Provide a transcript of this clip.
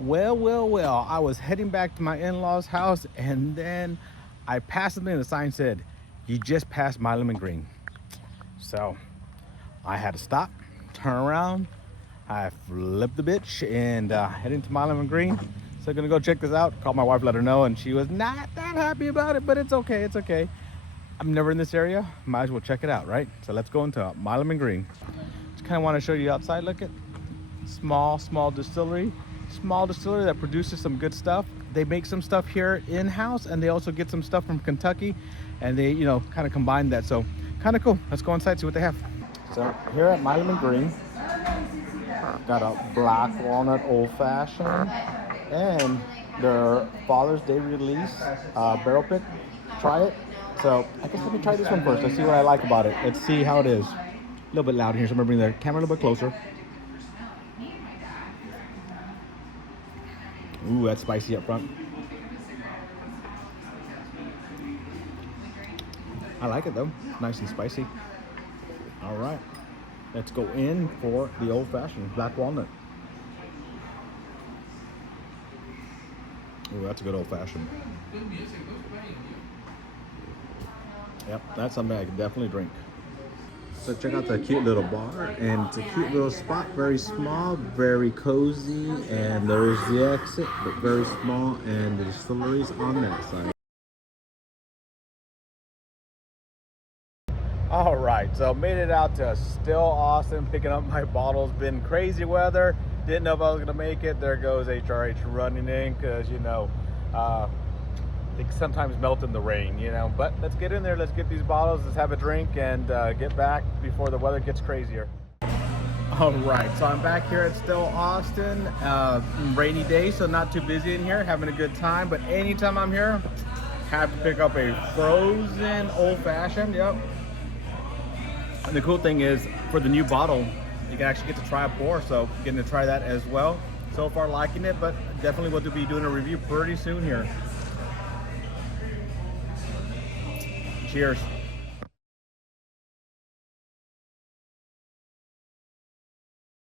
Well, I was heading back to my in-laws' house, and then I passed something, and the sign said, "You just passed Milam Greene." So I had to stop, turn around, I flipped the bitch, and head into Milam Greene. So I'm gonna go check this out. Called my wife, let her know, and she was not that happy about it, but it's okay, it's okay. I'm never in this area, might as well check it out, right? So let's go into Milam Greene. Just kind of want to show you outside. Look at small distillery, that produces some good stuff. They make some stuff here in-house, and they also get some stuff from Kentucky, and they kind of combine that. So kind of cool. Let's go inside, see what they have. So here at Milam Greene, got a black walnut old fashioned and their Father's Day release barrel pick. Try it. So I guess let me try this one first. Let's see what I like about it. Let's see how it is. A little bit loud here, so I'm gonna bring the camera a little bit closer. Ooh, that's spicy up front. I like it though, nice and spicy. All right, let's go in for the old fashioned black walnut. Ooh, that's a good old fashioned. Yep, that's something I can definitely drink. So check out the cute little bar, and it's a cute little spot, very small, very cozy, and there's the exit, but very small, and the distilleries on that side. All right, so made it out to still Austin, picking up my bottles. Been crazy weather, didn't know if I was gonna make it. There goes HRH running in, because they sometimes melt in the rain, but let's get in there, let's get these bottles, let's have a drink, and get back before the weather gets crazier. All right, so I'm back here at Still Austin. Rainy day, so not too busy in here, having a good time. But anytime I'm here, have to pick up a frozen old fashioned. Yep. And the cool thing is, for the new bottle, you can actually get to try a pour, so getting to try that as well. So far liking it, but definitely will be doing a review pretty soon here. Cheers.